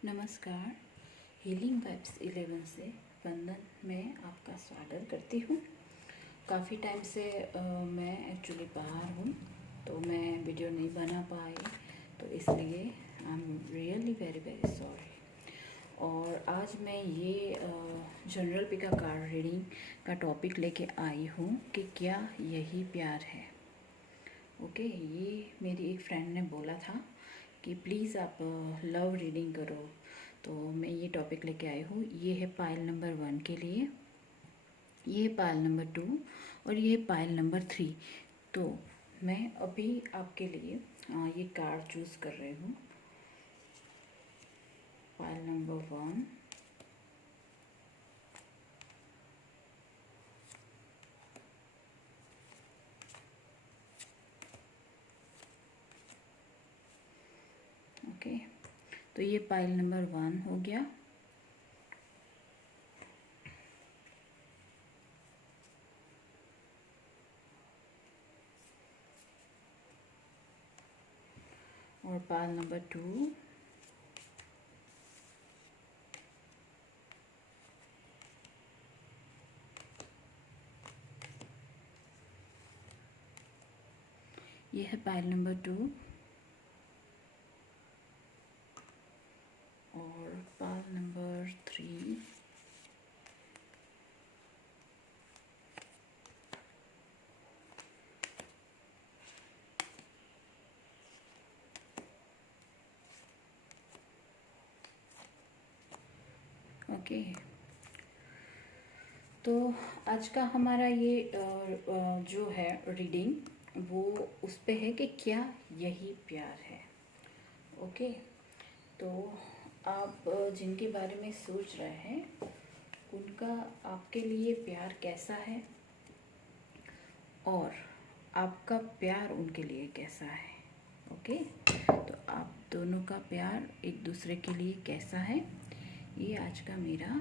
नमस्कार। Healing vibes 11 से वंदन में आपका स्वागत करती हूँ। काफ़ी टाइम से मैं एक्चुअली बाहर हूँ, तो मैं वीडियो नहीं बना पाई, तो इसलिए I am really very very sorry. और आज मैं ये जनरल पिका कार्ड रीडिंग का टॉपिक लेके आई हूँ कि क्या यही प्यार है। ओके, ये मेरी एक फ्रेंड ने बोला था कि प्लीज़ आप लव रीडिंग करो, तो मैं ये टॉपिक लेके आई हूँ। ये है पाइल नंबर 1 के लिए, ये है पाइल नंबर 2 और ये है पाइल नंबर 3। तो मैं अभी आपके लिए ये कार्ड चूज़ कर रही हूँ। पाइल नंबर 1, ओके, तो ये पाइल नंबर 1 हो गया। और पाइल नंबर 2, ये है पाइल नंबर 2 और पाइल नंबर 3, ओके। तो आज का हमारा ये जो है रीडिंग, वो उस पे है कि क्या यही प्यार है। ओके, तो आप जिनके बारे में सोच रहे हैं उनका आपके लिए प्यार कैसा है और आपका प्यार उनके लिए कैसा है। ओके, तो आप दोनों का प्यार एक दूसरे के लिए कैसा है, ये आज का मेरा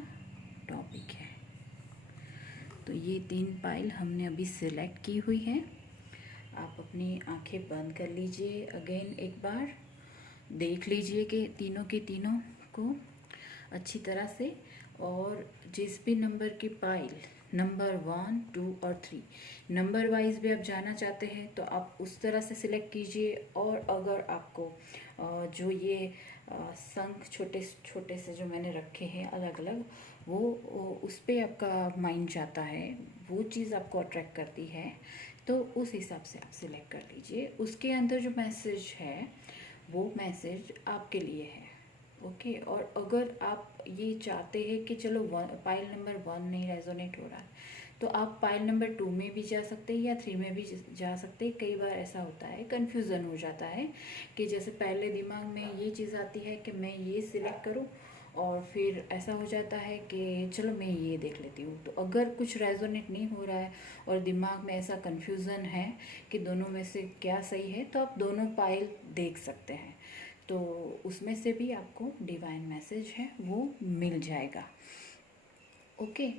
टॉपिक है। तो ये 3 पाइल हमने अभी सिलेक्ट की हुई है। आप अपनी आंखें बंद कर लीजिए, अगेन एक बार देख लीजिए कि तीनों के तीनों को अच्छी तरह से। और जिस भी नंबर की पाइल नंबर 1, 2 और 3 नंबर वाइज भी आप जाना चाहते हैं तो आप उस तरह से सिलेक्ट कीजिए। और अगर आपको जो ये शंख छोटे छोटे से जो मैंने रखे हैं अलग अलग, वो उस पर आपका माइंड जाता है, वो चीज़ आपको अट्रैक्ट करती है, तो उस हिसाब से आप सिलेक्ट कर लीजिए। उसके अंदर जो मैसेज है वो मैसेज आपके लिए है। ओके, और अगर आप ये चाहते हैं कि चलो पाइल नंबर 1 नहीं रेजोनेट हो रहा है, तो आप पाइल नंबर 2 में भी जा सकते हैं या 3 में भी जा सकते हैं। कई बार ऐसा होता है, कन्फ्यूज़न हो जाता है कि जैसे पहले दिमाग में ये चीज़ आती है कि मैं ये सिलेक्ट करूं, और फिर ऐसा हो जाता है कि चलो मैं ये देख लेती हूँ। तो अगर कुछ रेजोनेट नहीं हो रहा है और दिमाग में ऐसा कन्फ्यूज़न है कि दोनों में से क्या सही है, तो आप दोनों पाइल देख सकते हैं, तो उसमें से भी आपको डिवाइन मैसेज है वो मिल जाएगा। ओके,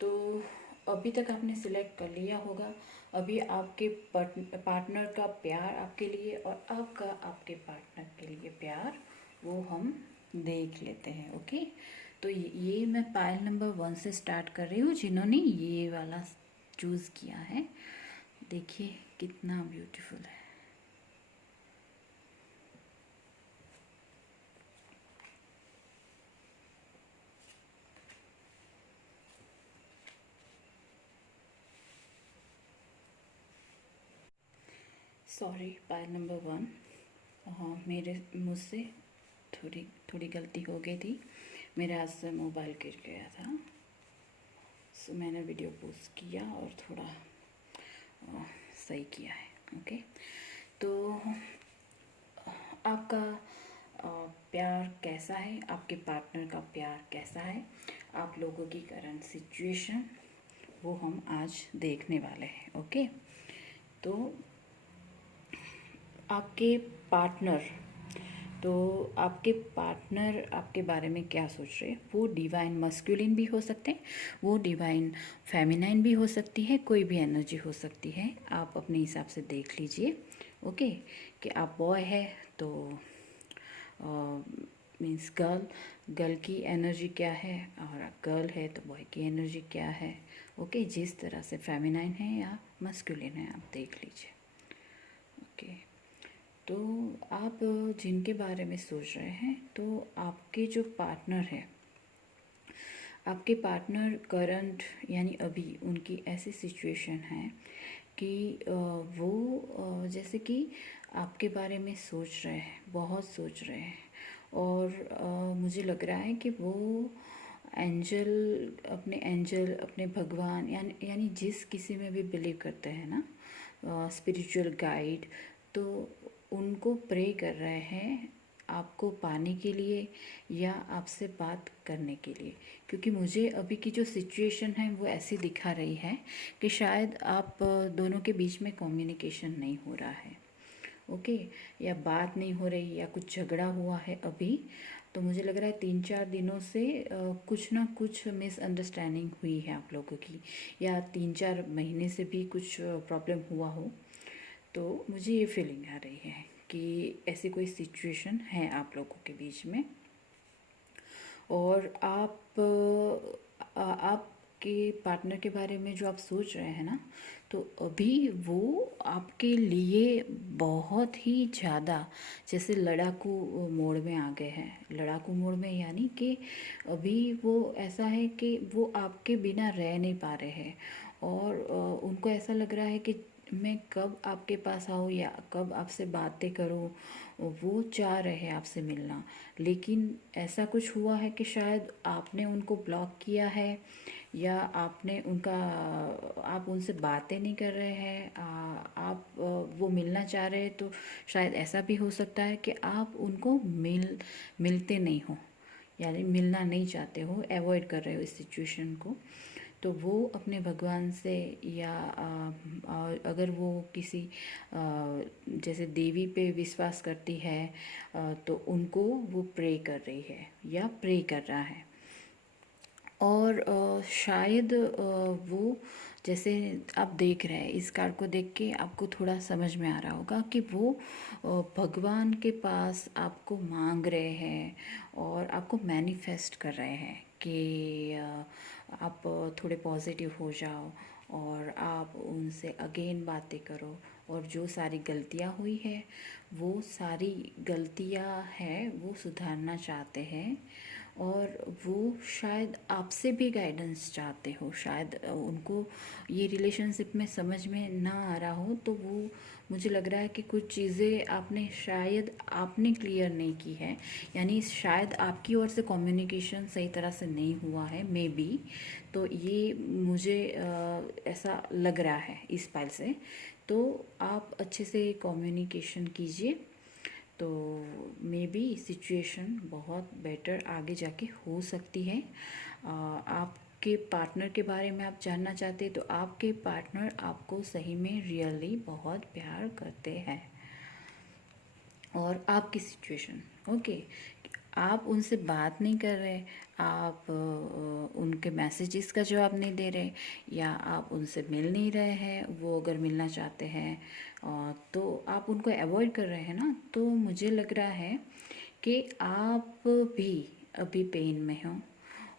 तो अभी तक आपने सिलेक्ट कर लिया होगा। अभी आपके पार्टनर का प्यार आपके लिए और आपका आपके पार्टनर के लिए प्यार, वो हम देख लेते हैं। ओके, तो ये मैं पाइल नंबर 1 से स्टार्ट कर रही हूँ। जिन्होंने ये वाला चूज़ किया है, देखिए कितना ब्यूटीफुल है। सॉरी पाइल नंबर 1, हाँ मेरे मुझसे थोड़ी थोड़ी गलती हो गई थी। मेरे हाथ से मोबाइल गिर गया था, सो मैंने वीडियो पोस्ट किया और थोड़ा सही किया है। ओके, तो आपका प्यार कैसा है, आपके पार्टनर का प्यार कैसा है, आप लोगों की करंट सिचुएशन, वो हम आज देखने वाले हैं। ओके, तो आपके पार्टनर, तो आपके पार्टनर आपके बारे में क्या सोच रहे हैं। वो डिवाइन मस्कुलिन भी हो सकते हैं, वो डिवाइन फेमिनाइन भी हो सकती है, कोई भी एनर्जी हो सकती है, आप अपने हिसाब से देख लीजिए। ओके, कि आप बॉय है तो मीन्स गर्ल, गर्ल की एनर्जी क्या है, और गर्ल है तो बॉय की एनर्जी क्या है। ओके, जिस तरह से फेमिनाइन है या मस्कुलिन है आप देख लीजिए। ओके, तो आप जिनके बारे में सोच रहे हैं, तो आपके जो पार्टनर है, आपके पार्टनर करंट यानी अभी उनकी ऐसी सिचुएशन है कि वो जैसे कि आपके बारे में सोच रहे हैं, बहुत सोच रहे हैं, और मुझे लग रहा है कि वो एंजल अपने भगवान यानी जिस किसी में भी बिलीव करते हैं ना, स्पिरिचुअल गाइड, तो उनको प्रे कर रहे हैं आपको पाने के लिए या आपसे बात करने के लिए। क्योंकि मुझे अभी की जो सिचुएशन है वो ऐसी दिखा रही है कि शायद आप दोनों के बीच में कम्युनिकेशन नहीं हो रहा है। ओके, या बात नहीं हो रही या कुछ झगड़ा हुआ है अभी। तो मुझे लग रहा है 3-4 दिनों से कुछ ना कुछ मिसअंडरस्टैंडिंग हुई है आप लोगों की, या 3-4 महीने से भी कुछ प्रॉब्लम हुआ हो। तो मुझे ये फीलिंग आ रही है कि ऐसी कोई सिचुएशन है आप लोगों के बीच में। और आपके पार्टनर के बारे में जो आप सोच रहे हैं ना, तो अभी वो आपके लिए बहुत ही ज़्यादा जैसे लड़ाकू मोड में आ गए हैं। लड़ाकू मोड में यानी कि अभी वो ऐसा है कि वो आपके बिना रह नहीं पा रहे हैं, और उनको ऐसा लग रहा है कि मैं कब आपके पास आऊँ या कब आपसे बातें करूँ। वो चाह रहे हैं आपसे मिलना, लेकिन ऐसा कुछ हुआ है कि शायद आपने उनको ब्लॉक किया है, या आप उनसे बातें नहीं कर रहे हैं। वो मिलना चाह रहे हैं, तो शायद ऐसा भी हो सकता है कि आप उनको मिलते नहीं हो, यानी मिलना नहीं चाहते हो, अवॉइड कर रहे हो इस सिचुएशन को। तो वो अपने भगवान से, या अगर वो किसी जैसे देवी पे विश्वास करती है, तो उनको वो प्रे कर रही है या प्रे कर रहा है। और शायद वो जैसे आप देख रहे हैं, इस कार्ड को देख के आपको थोड़ा समझ में आ रहा होगा कि वो भगवान के पास आपको मांग रहे हैं और आपको मैनिफेस्ट कर रहे हैं कि आप थोड़े पॉजिटिव हो जाओ और आप उनसे अगेन बातें करो, और जो सारी गलतियाँ हुई है वो सारी गलतियाँ हैं वो सुधारना चाहते हैं। और वो शायद आपसे भी गाइडेंस चाहते हो, शायद उनको ये रिलेशनशिप में समझ में ना आ रहा हो, तो वो मुझे लग रहा है कि कुछ चीज़ें आपने क्लियर नहीं की है, यानी शायद आपकी ओर से कम्युनिकेशन सही तरह से नहीं हुआ है, मे बी। तो ये मुझे ऐसा लग रहा है इस फाइल से। तो आप अच्छे से कम्युनिकेशन कीजिए, तो मे बी सिचुएशन बहुत बेटर आगे जाके हो सकती है। आपके पार्टनर के बारे में आप जानना चाहते हैं, तो आपके पार्टनर आपको सही में रियली बहुत प्यार करते हैं। और आपकी सिचुएशन, ओके, आप उनसे बात नहीं कर रहे, आप उनके मैसेजेस का जवाब नहीं दे रहे, या आप उनसे मिल नहीं रहे हैं, वो अगर मिलना चाहते हैं तो आप उनको अवॉइड कर रहे हैं ना। तो मुझे लग रहा है कि आप भी अभी पेन में हो,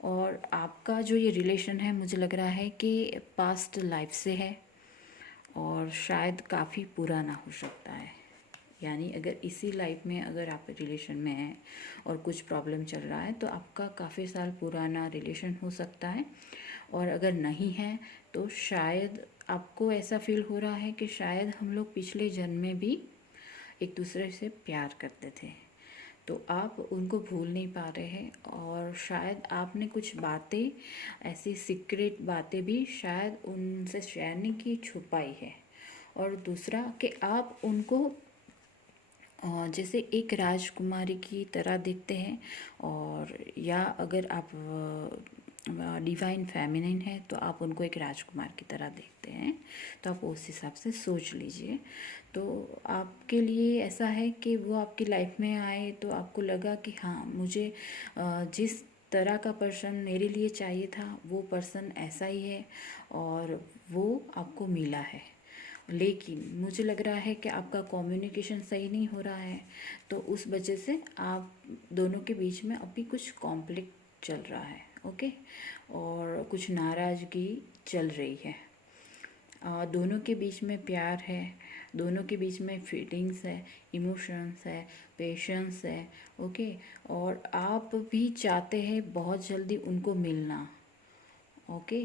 और आपका जो ये रिलेशन है मुझे लग रहा है कि पास्ट लाइफ से है, और शायद काफ़ी पुराना हो सकता है। यानी अगर इसी लाइफ में अगर आप रिलेशन में हैं और कुछ प्रॉब्लम चल रहा है, तो आपका काफ़ी साल पुराना रिलेशन हो सकता है। और अगर नहीं है तो शायद आपको ऐसा फील हो रहा है कि शायद हम लोग पिछले जन्म में भी एक दूसरे से प्यार करते थे, तो आप उनको भूल नहीं पा रहे हैं। और शायद आपने कुछ बातें, ऐसी सीक्रेट बातें भी शायद उनसे शेयर नहीं की, छुपाई है। और दूसरा कि आप उनको जैसे एक राजकुमारी की तरह देखते हैं, और या अगर आप डिवाइन फेमिनिन है तो आप उनको एक राजकुमार की तरह देखते हैं। तो आप उस हिसाब से सोच लीजिए। तो आपके लिए ऐसा है कि वो आपकी लाइफ में आए तो आपको लगा कि हाँ, मुझे जिस तरह का पर्सन मेरे लिए चाहिए था वो पर्सन ऐसा ही है, और वो आपको मिला है। लेकिन मुझे लग रहा है कि आपका कम्युनिकेशन सही नहीं हो रहा है, तो उस वजह से आप दोनों के बीच में अभी कुछ कॉन्फ्लिक्ट चल रहा है। ओके, और कुछ नाराज़गी चल रही है। दोनों के बीच में प्यार है, दोनों के बीच में फीलिंग्स है, इमोशंस है, पेशेंस है। ओके, और आप भी चाहते हैं बहुत जल्दी उनको मिलना। ओके,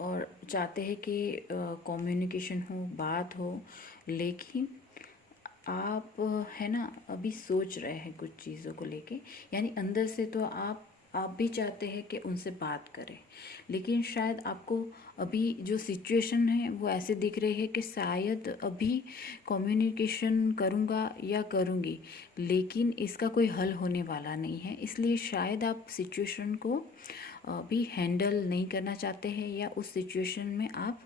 और चाहते हैं कि कम्युनिकेशन हो, बात हो, लेकिन आप है ना अभी सोच रहे हैं कुछ चीज़ों को लेके, यानी अंदर से तो आप भी चाहते हैं कि उनसे बात करें, लेकिन शायद आपको अभी जो सिचुएशन है वो ऐसे दिख रही है कि शायद अभी कम्युनिकेशन करूँगा या करूँगी, लेकिन इसका कोई हल होने वाला नहीं है। इसलिए शायद आप सिचुएशन को अभी हैंडल नहीं करना चाहते हैं, या उस सिचुएशन में आप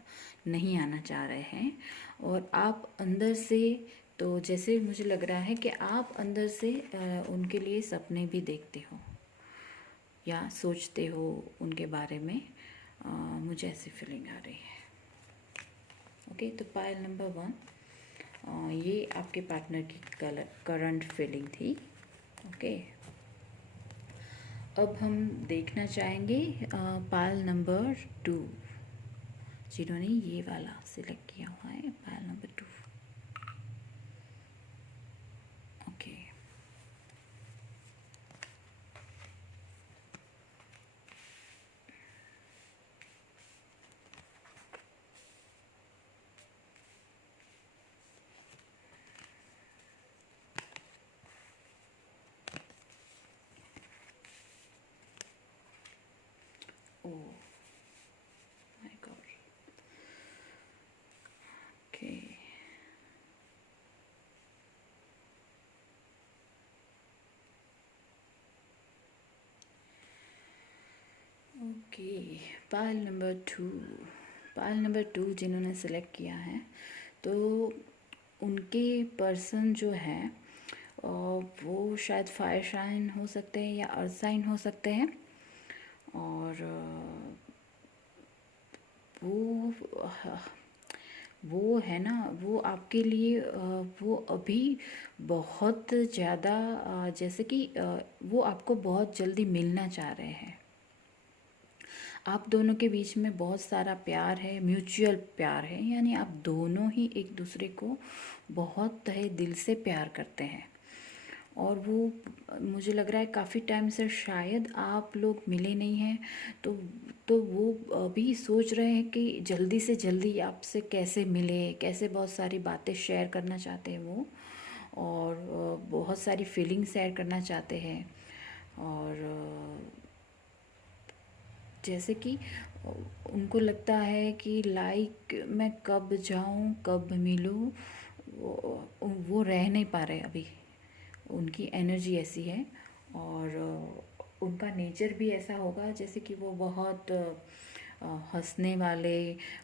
नहीं आना चाह रहे हैं। और आप अंदर से, तो जैसे मुझे लग रहा है कि आप अंदर से उनके लिए सपने भी देखते हो या सोचते हो उनके बारे में। मुझे ऐसी फीलिंग आ रही है। ओके, तो पाइल नंबर 1, ये आपके पार्टनर की करंट फीलिंग थी। ओके, अब हम देखना चाहेंगे पाइल नंबर 2, जिन्होंने ये वाला सिलेक्ट किया हुआ है, pile number 2। Okay, oh my God. Okay, okay, pile number 2, pile number 2 जिन्होंने सेलेक्ट किया है, तो उनके पर्सन जो है वो शायद फायर साइन हो सकते हैं या अर्थ साइन हो सकते हैं। और वो वो है ना, वो आपके लिए वो अभी बहुत ज़्यादा जैसे कि वो आपको बहुत जल्दी मिलना चाह रहे हैं। आप दोनों के बीच में बहुत सारा प्यार है, म्यूचुअल प्यार है, यानी आप दोनों ही एक दूसरे को बहुत तहे दिल से प्यार करते हैं। और वो मुझे लग रहा है काफ़ी टाइम से शायद आप लोग मिले नहीं हैं, तो वो अभी सोच रहे हैं कि जल्दी से जल्दी आपसे कैसे मिले, कैसे बहुत सारी बातें शेयर करना चाहते हैं वो, और बहुत सारी फीलिंग शेयर करना चाहते हैं। और जैसे कि उनको लगता है कि लाइक मैं कब जाऊं, कब मिलूं, वो रह नहीं पा रहे अभी। उनकी एनर्जी ऐसी है, और उनका नेचर भी ऐसा होगा जैसे कि वो बहुत हंसने वाले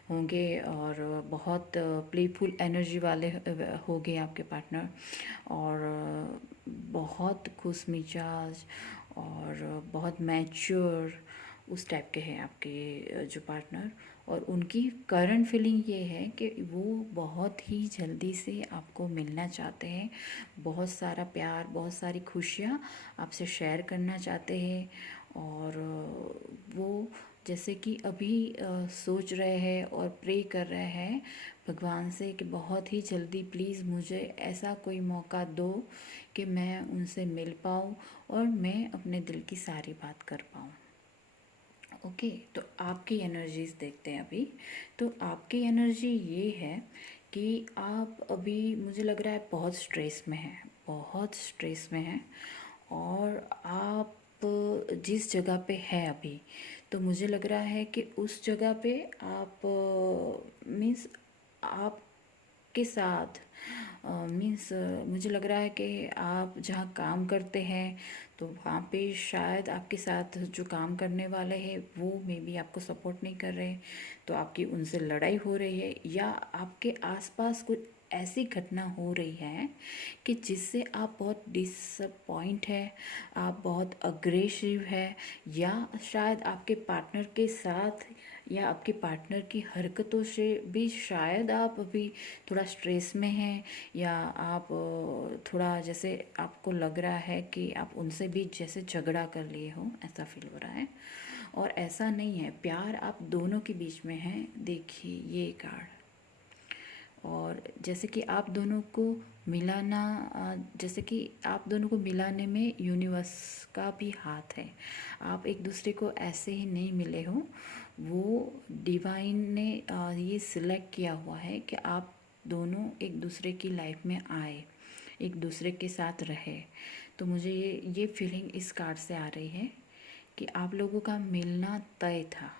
होंगे, और बहुत प्लेफुल एनर्जी वाले होंगे आपके पार्टनर, और बहुत खुश मिजाज और बहुत मैच्योर उस टाइप के हैं आपके जो पार्टनर। और उनकी करंट फीलिंग ये है कि वो बहुत ही जल्दी से आपको मिलना चाहते हैं, बहुत सारा प्यार, बहुत सारी खुशियाँ आपसे शेयर करना चाहते हैं। और वो जैसे कि अभी सोच रहे हैं और प्रे कर रहे हैं भगवान से कि बहुत ही जल्दी प्लीज़ मुझे ऐसा कोई मौका दो कि मैं उनसे मिल पाऊँ और मैं अपने दिल की सारी बात कर पाऊँ। ओके, तो आपकी एनर्जीज देखते हैं अभी। तो आपकी एनर्जी ये है कि आप अभी मुझे लग रहा है बहुत स्ट्रेस में हैं, बहुत स्ट्रेस में हैं। और आप जिस जगह पे है अभी, तो मुझे लग रहा है कि उस जगह पे आप मीन्स आपके साथ मीन्स मुझे लग रहा है कि आप जहाँ काम करते हैं तो वहाँ पे शायद आपके साथ जो काम करने वाले हैं वो मे बी आपको सपोर्ट नहीं कर रहे, तो आपकी उनसे लड़ाई हो रही है, या आपके आसपास कुछ ऐसी घटना हो रही है कि जिससे आप बहुत डिसअपॉइंट है, आप बहुत अग्रेसिव है, या शायद आपके पार्टनर के साथ या आपके पार्टनर की हरकतों से भी शायद आप अभी थोड़ा स्ट्रेस में हैं, या आप थोड़ा जैसे आपको लग रहा है कि आप उनसे भी जैसे झगड़ा कर लिए हो, ऐसा फील हो रहा है। और ऐसा नहीं है, प्यार आप दोनों के बीच में है। देखिए ये कार्ड, और जैसे कि आप दोनों को मिलाना, जैसे कि आप दोनों को मिलाने में यूनिवर्स का भी हाथ है। आप एक दूसरे को ऐसे ही नहीं मिले हो, वो डिवाइन ने ये सिलेक्ट किया हुआ है कि आप दोनों एक दूसरे की लाइफ में आए, एक दूसरे के साथ रहे। तो मुझे ये फीलिंग इस कार्ड से आ रही है कि आप लोगों का मिलना तय था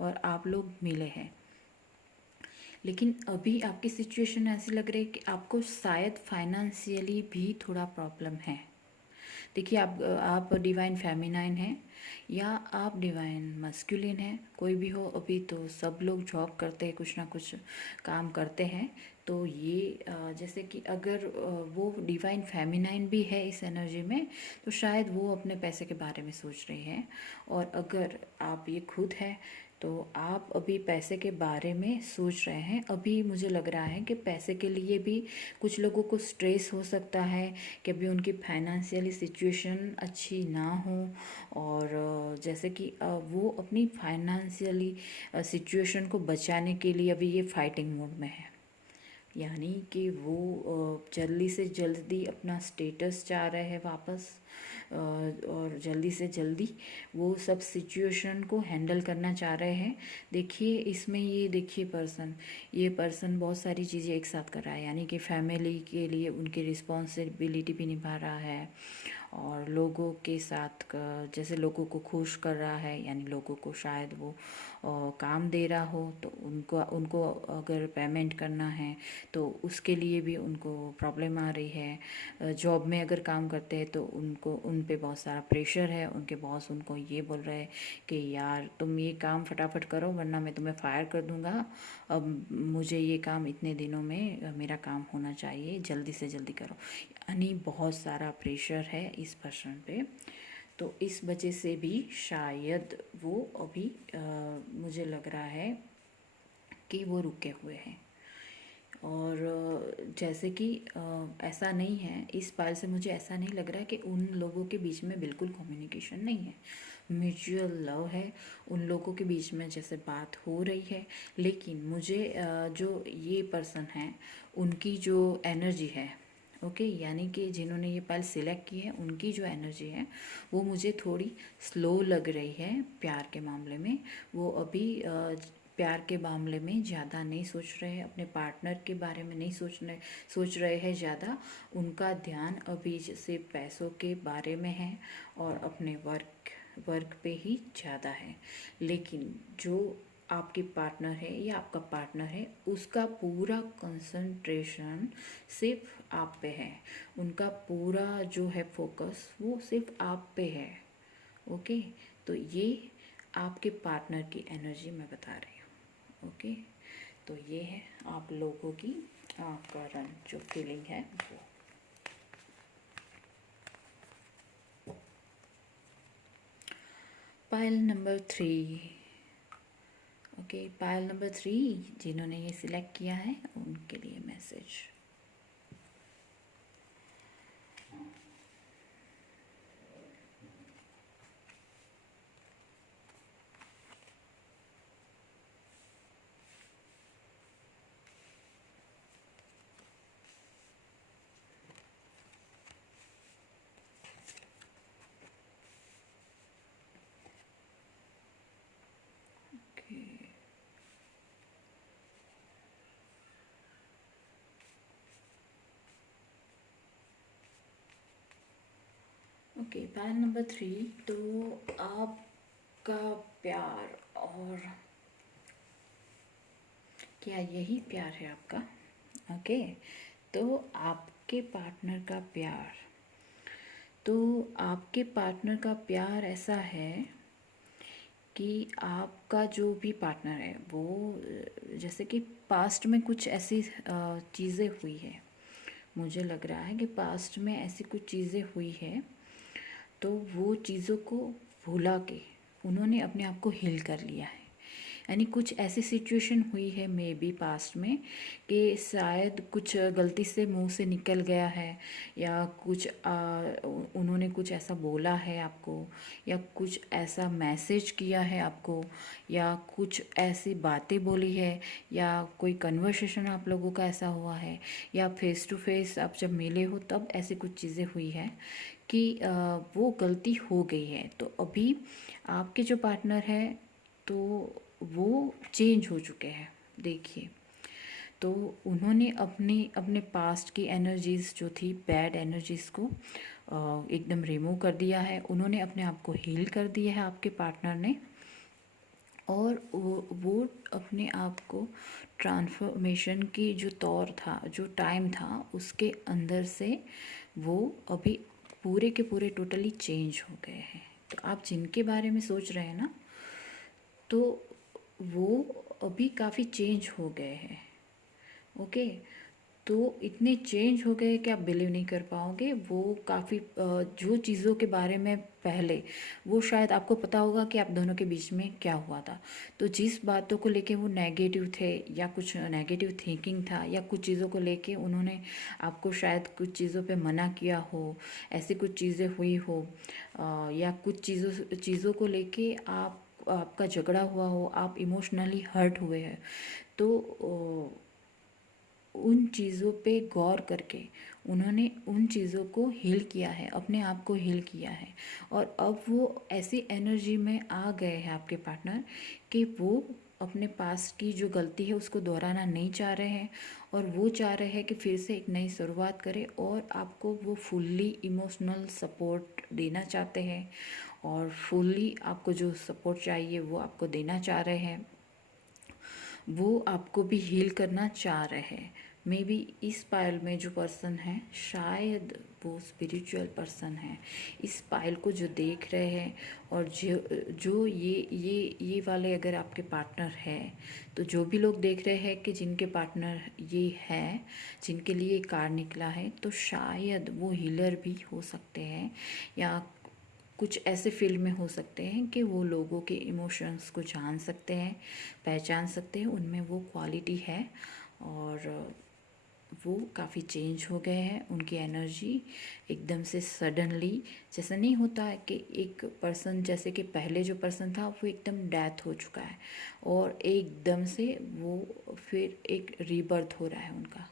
और आप लोग मिले हैं। लेकिन अभी आपकी सिचुएशन ऐसी लग रही है कि आपको शायद फाइनेंशियली भी थोड़ा प्रॉब्लम है। देखिए, आप डिवाइन फेमिनाइन हैं या आप डिवाइन मस्कुलिन हैं, कोई भी हो। अभी तो सब लोग जॉब करते हैं, कुछ ना कुछ काम करते हैं। तो ये जैसे कि अगर वो डिवाइन फेमिनाइन भी है इस एनर्जी में, तो शायद वो अपने पैसे के बारे में सोच रही है। और अगर आप ये खुद है, तो आप अभी पैसे के बारे में सोच रहे हैं। अभी मुझे लग रहा है कि पैसे के लिए भी कुछ लोगों को स्ट्रेस हो सकता है कि अभी उनकी फाइनेंशियली सिचुएशन अच्छी ना हो, और जैसे कि वो अपनी फाइनेंशियली सिचुएशन को बचाने के लिए अभी ये फाइटिंग मोड में है। यानी कि वो जल्दी से जल्दी अपना स्टेटस चाह रहे हैं वापस, और जल्दी से जल्दी वो सब सिचुएशन को हैंडल करना चाह रहे हैं। देखिए इसमें, ये देखिए ये पर्सन बहुत सारी चीज़ें एक साथ कर रहा है, यानी कि फैमिली के लिए उनकी रिस्पॉन्सिबिलिटी भी निभा रहा है, और लोगों के साथ जैसे लोगों को खुश कर रहा है, यानी लोगों को शायद वो काम दे रहा हो, तो उनको उनको अगर पेमेंट करना है तो उसके लिए भी उनको प्रॉब्लम आ रही है। जॉब में अगर काम करते हैं तो उनको उन पे बहुत सारा प्रेशर है, उनके बॉस उनको ये बोल रहे हैं कि यार तुम ये काम फटाफट करो वरना मैं तुम्हें फायर कर दूंगा। अब मुझे ये काम इतने दिनों में मेरा काम होना चाहिए, जल्दी से जल्दी करो। यानी बहुत सारा प्रेशर है इस पर्सन पे। तो इस वजह से भी शायद वो अभी मुझे लग रहा है कि वो रुके हुए हैं। और जैसे कि ऐसा नहीं है, इस बार से मुझे ऐसा नहीं लग रहा कि उन लोगों के बीच में बिल्कुल कम्युनिकेशन नहीं है। म्यूचुअल लव है उन लोगों के बीच में, जैसे बात हो रही है। लेकिन मुझे जो ये पर्सन है उनकी जो एनर्जी है, ओके, यानी कि जिन्होंने ये पाइल सिलेक्ट की है उनकी जो एनर्जी है वो मुझे थोड़ी स्लो लग रही है प्यार के मामले में। वो अभी प्यार के मामले में ज़्यादा नहीं सोच रहे हैं, अपने पार्टनर के बारे में नहीं सोच रहे हैं ज़्यादा। उनका ध्यान अभी से पैसों के बारे में है और अपने वर्क पे ही ज़्यादा है। लेकिन जो आपके पार्टनर है या आपका पार्टनर है, उसका पूरा कंसंट्रेशन सिर्फ आप पे है। उनका पूरा जो है फोकस वो सिर्फ आप पे है। ओके, तो ये आपके पार्टनर की एनर्जी मैं बता रही हूँ। ओके, तो ये है आप लोगों की करंट जो फीलिंग है वो। Pile number 3। Okay, pile number 3 जिन्होंने ये सिलेक्ट किया है उनके लिए मैसेज। Okay, pile number 3। तो आपका प्यार, और क्या यही प्यार है आपका? ओके, तो आपके पार्टनर का प्यार, तो आपके पार्टनर का प्यार ऐसा है कि आपका जो भी पार्टनर है वो जैसे कि पास्ट में कुछ ऐसी चीज़ें हुई है। मुझे लग रहा है कि पास्ट में ऐसी कुछ चीज़ें हुई है, तो वो चीज़ों को भुला के उन्होंने अपने आप को हील कर लिया है। यानी कुछ ऐसी सिचुएशन हुई है मे बी पास्ट में कि शायद कुछ गलती से मुंह से निकल गया है, या कुछ उन्होंने कुछ ऐसा बोला है आपको, या कुछ ऐसा मैसेज किया है आपको, या कुछ ऐसी बातें बोली है, या कोई कन्वर्सेशन आप लोगों का ऐसा हुआ है, या फेस टू फेस आप जब मिले हो तब ऐसी कुछ चीज़ें हुई है कि वो गलती हो गई है। तो अभी आपके जो पार्टनर है तो वो चेंज हो चुके हैं। देखिए, तो उन्होंने अपने अपने पास्ट की एनर्जीज़ जो थी, बैड एनर्जीज़ को एकदम रिमूव कर दिया है। उन्होंने अपने आप को हील कर दिया है आपके पार्टनर ने, और वो अपने आप को ट्रांसफॉर्मेशन की जो दौर था, जो टाइम था, उसके अंदर से वो अभी पूरे के पूरे टोटली चेंज हो गए हैं। तो आप जिनके बारे में सोच रहे हैं ना, तो वो अभी काफ़ी चेंज हो गए हैं। ओके, तो इतने चेंज हो गए कि आप बिलीव नहीं कर पाओगे। वो काफ़ी जो चीज़ों के बारे में पहले वो शायद आपको पता होगा कि आप दोनों के बीच में क्या हुआ था, तो जिस बातों को लेके वो नेगेटिव थे, या कुछ नेगेटिव थिंकिंग था, या कुछ चीज़ों को लेके उन्होंने आपको शायद कुछ चीज़ों पे मना किया हो, ऐसी कुछ चीज़ें हुई हो, या कुछ चीज़ों को लेके आपका झगड़ा हुआ हो, आप इमोशनली हर्ट हुए हैं, तो उन चीज़ों पे गौर करके उन्होंने उन चीज़ों को हील किया है, अपने आप को हील किया है। और अब वो ऐसी एनर्जी में आ गए हैं आपके पार्टनर कि वो अपने पास की जो गलती है उसको दोहराना नहीं चाह रहे हैं, और वो चाह रहे हैं कि फिर से एक नई शुरुआत करें, और आपको वो फुल्ली इमोशनल सपोर्ट देना चाहते हैं, और फुल्ली आपको जो सपोर्ट चाहिए वो आपको देना चाह रहे हैं। वो आपको भी हील करना चाह रहे हैं। मे बी इस पायल में जो पर्सन है शायद वो स्पिरिचुअल पर्सन है। इस पायल को जो देख रहे हैं, और जो ये वाले अगर आपके पार्टनर है, तो जो भी लोग देख रहे हैं कि जिनके पार्टनर ये है, जिनके लिए कार्ड निकला है, तो शायद वो हीलर भी हो सकते हैं, या कुछ ऐसे फील्ड में हो सकते हैं कि वो लोगों के इमोशंस को जान सकते हैं, पहचान सकते हैं, उनमें वो क्वालिटी है। और वो काफ़ी चेंज हो गए हैं, उनकी एनर्जी एकदम से सडनली, जैसा नहीं होता है कि एक पर्सन, जैसे कि पहले जो पर्सन था वो एकदम डेथ हो चुका है, और एकदम से वो फिर एक रीबर्थ हो रहा है उनका,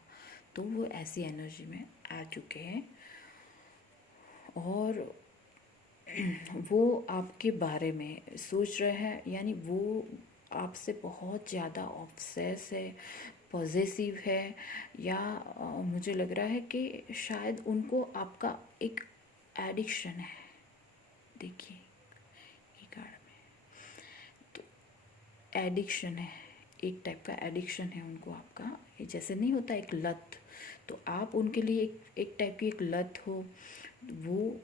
तो वो ऐसी एनर्जी में आ चुके हैं। और वो आपके बारे में सोच रहे हैं, यानी वो आपसे बहुत ज़्यादा ऑब्सेस है, पॉजेसिव है, या मुझे लग रहा है कि शायद उनको आपका एक एडिक्शन है। देखिए, ये कार्ड में तो एडिक्शन है, एक टाइप का एडिक्शन है उनको आपका। ये जैसे नहीं होता एक लत, तो आप उनके लिए एक टाइप की एक लत हो, वो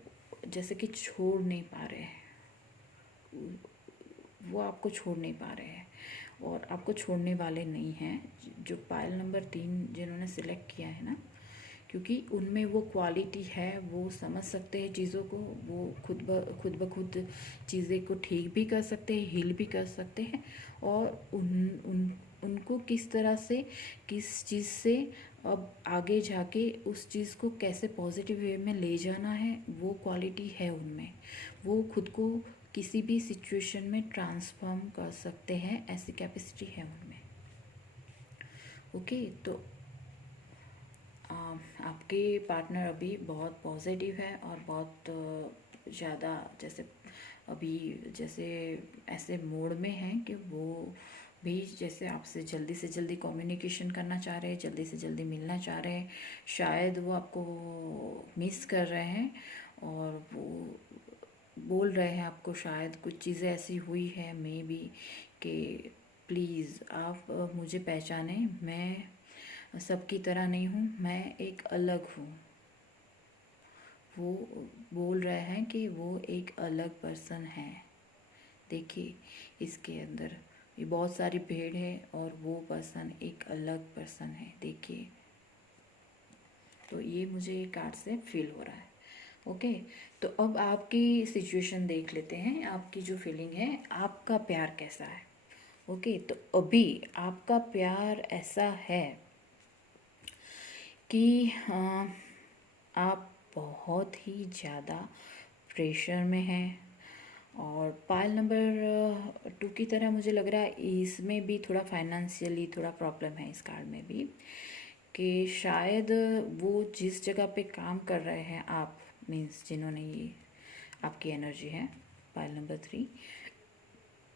जैसे कि छोड़ नहीं पा रहे हैं, वो आपको छोड़ नहीं पा रहे हैं, और आपको छोड़ने वाले नहीं हैं। जो पायल नंबर 3 जिन्होंने सिलेक्ट किया है ना, क्योंकि उनमें वो क्वालिटी है, वो समझ सकते हैं चीज़ों को, वो खुद ब खुद चीज़ें को ठीक भी कर सकते हैं, हील भी कर सकते हैं, और उनको किस तरह से, किस चीज़ से अब आगे जाके उस चीज़ को कैसे पॉजिटिव वे में ले जाना है, वो क्वालिटी है उनमें। वो खुद को किसी भी सिचुएशन में ट्रांसफॉर्म कर सकते हैं, ऐसी कैपेसिटी है उनमें। ओके, तो आपके पार्टनर अभी बहुत पॉजिटिव है, और बहुत ज़्यादा जैसे अभी जैसे ऐसे मोड में हैं कि वो भी जैसे आपसे जल्दी से जल्दी कम्युनिकेशन करना चाह रहे हैं, जल्दी से जल्दी मिलना चाह रहे हैं। शायद वो आपको मिस कर रहे हैं, और वो बोल रहे हैं आपको, शायद कुछ चीज़ें ऐसी हुई है मे बी कि प्लीज़ आप मुझे पहचानें, मैं सबकी तरह नहीं हूँ, मैं एक अलग हूँ। वो बोल रहे हैं कि वो एक अलग पर्सन है। देखिए, इसके अंदर ये बहुत सारी भीड़ है, और वो पर्सन एक अलग पर्सन है। देखिए, तो ये मुझे कार्ड से फील हो रहा है। ओके, तो अब आपकी सिचुएशन देख लेते हैं, आपकी जो फीलिंग है, आपका प्यार कैसा है। ओके, तो अभी आपका प्यार ऐसा है कि आप बहुत ही ज़्यादा प्रेशर में हैं। और पाइल नंबर 2 की तरह मुझे लग रहा है इसमें भी थोड़ा फाइनेंशियली थोड़ा प्रॉब्लम है, इस कार्ड में भी, कि शायद वो जिस जगह पे काम कर रहे हैं आप, मीन्स जिन्होंने ये आपकी एनर्जी है पाइल नंबर 3,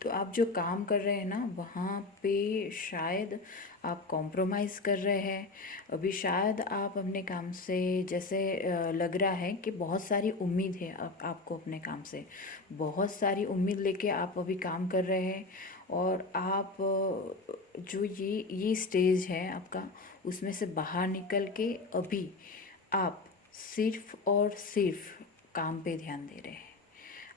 तो आप जो काम कर रहे हैं ना वहाँ पे शायद आप कॉम्प्रोमाइज़ कर रहे हैं। अभी शायद आप अपने काम से जैसे लग रहा है कि बहुत सारी उम्मीद है आपको अपने काम से, बहुत सारी उम्मीद लेके आप अभी काम कर रहे हैं। और आप जो ये स्टेज है आपका, उसमें से बाहर निकल के अभी आप सिर्फ और सिर्फ काम पे ध्यान दे रहे हैं।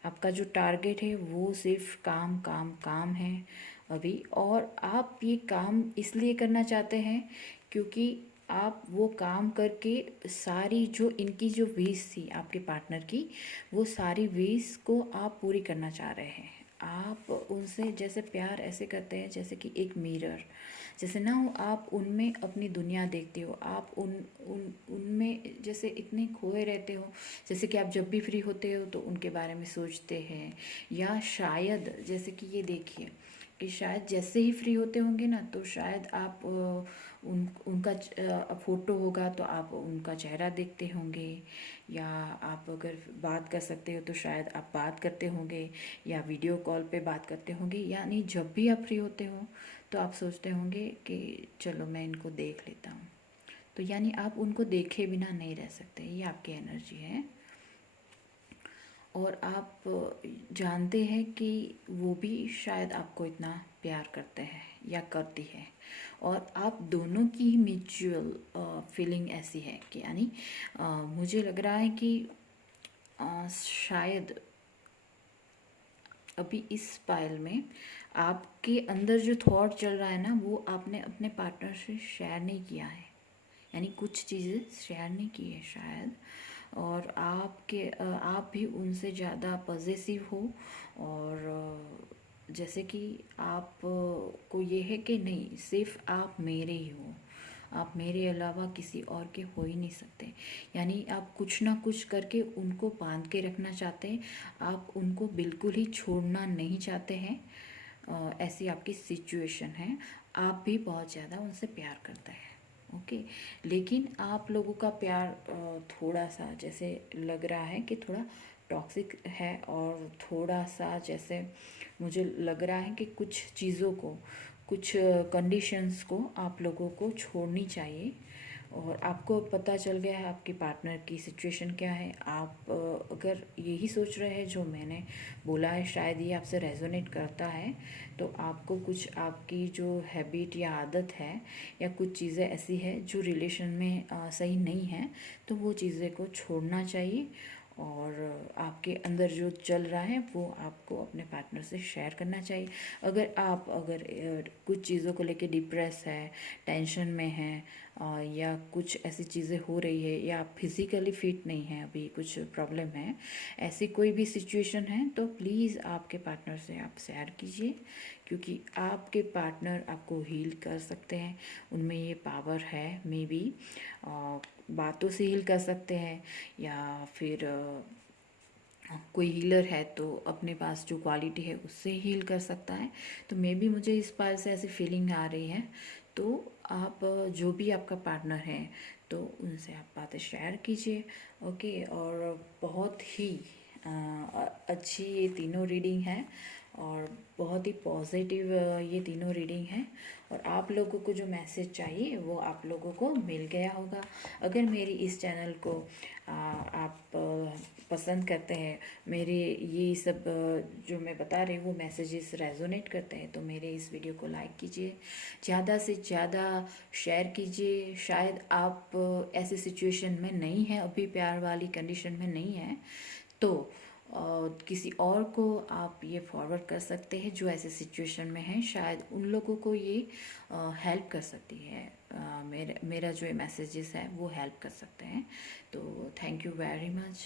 आपका जो टारगेट है वो सिर्फ काम काम काम है अभी। और आप ये काम इसलिए करना चाहते हैं क्योंकि आप वो काम करके सारी जो इनकी जो विश थी आपके पार्टनर की, वो सारी विश को आप पूरी करना चाह रहे हैं। आप उनसे जैसे प्यार ऐसे करते हैं जैसे कि एक मिरर जैसे ना हो, आप उनमें अपनी दुनिया देखते हो, आप उन उन उनमें जैसे इतने खोए रहते हो, जैसे कि आप जब भी फ्री होते हो तो उनके बारे में सोचते हैं। या शायद जैसे कि ये देखिए कि शायद जैसे ही फ्री होते होंगे ना तो शायद आप उनका फ़ोटो होगा तो आप उनका चेहरा देखते होंगे, या आप अगर बात कर सकते हो तो शायद आप बात करते होंगे, या वीडियो कॉल पे बात करते होंगे। यानी जब भी आप फ्री होते हो तो आप सोचते होंगे कि चलो मैं इनको देख लेता हूँ। तो यानी आप उनको देखे बिना नहीं रह सकते, ये आपकी एनर्जी है। और आप जानते हैं कि वो भी शायद आपको इतना प्यार करते हैं या करती है। और आप दोनों की ही म्यूचुअल फीलिंग ऐसी है कि यानी मुझे लग रहा है कि शायद अभी इस पायल में आपके अंदर जो थॉट चल रहा है ना वो आपने अपने पार्टनर से शेयर नहीं किया है, यानी कुछ चीज़ें शेयर नहीं की है शायद। और आप भी उनसे ज़्यादा पॉजेसिव हो। और जैसे कि आप को ये है कि नहीं सिर्फ आप मेरे ही हो, आप मेरे अलावा किसी और के हो ही नहीं सकते। यानी आप कुछ ना कुछ करके उनको बांध के रखना चाहते हैं, आप उनको बिल्कुल ही छोड़ना नहीं चाहते हैं। ऐसी आपकी सिचुएशन है। आप भी बहुत ज़्यादा उनसे प्यार करते हैं, ओके। लेकिन आप लोगों का प्यार थोड़ा सा जैसे लग रहा है कि थोड़ा टॉक्सिक है, और थोड़ा सा जैसे मुझे लग रहा है कि कुछ चीज़ों को, कुछ कंडीशंस को आप लोगों को छोड़नी चाहिए। और आपको पता चल गया है आपके पार्टनर की सिचुएशन क्या है। आप अगर यही सोच रहे हैं जो मैंने बोला है, शायद ये आपसे रेजोनेट करता है, तो आपको कुछ आपकी जो हैबिट या आदत है या कुछ चीज़ें ऐसी है जो रिलेशन में सही नहीं है, तो वो चीज़ें को छोड़ना चाहिए। और आपके अंदर जो चल रहा है वो आपको अपने पार्टनर से शेयर करना चाहिए। अगर कुछ चीज़ों को लेके डिप्रेस है, टेंशन में है, या कुछ ऐसी चीज़ें हो रही है, या आप फिज़िकली फिट नहीं हैं, अभी कुछ प्रॉब्लम है, ऐसी कोई भी सिचुएशन है, तो प्लीज़ आपके पार्टनर से आप शेयर कीजिए। क्योंकि आपके पार्टनर आपको हील कर सकते हैं, उनमें ये पावर है। मे बी बातों से हील कर सकते हैं, या फिर कोई हीलर है तो अपने पास जो क्वालिटी है उससे हील कर सकता है। तो मे बी मुझे इस बार से ऐसी फीलिंग आ रही है। तो आप जो भी आपका पार्टनर है तो उनसे आप बातें शेयर कीजिए, ओके। और बहुत ही अच्छी ये तीनों रीडिंग है, और बहुत ही पॉजिटिव ये तीनों रीडिंग है। और आप लोगों को जो मैसेज चाहिए वो आप लोगों को मिल गया होगा। अगर मेरी इस चैनल को आप पसंद करते हैं, मेरे ये सब जो मैं बता रही हूँ वो मैसेजेस रेजोनेट करते हैं, तो मेरे इस वीडियो को लाइक कीजिए, ज़्यादा से ज़्यादा शेयर कीजिए। शायद आप ऐसी सिचुएशन में नहीं हैं, अभी प्यार वाली कंडीशन में नहीं हैं, तो किसी और को आप ये फॉरवर्ड कर सकते हैं जो ऐसे सिचुएशन में हैं। शायद उन लोगों को ये हेल्प कर सकती है। मेरा जो ये मैसेजेस है वो हेल्प कर सकते हैं। तो थैंक यू वेरी मच।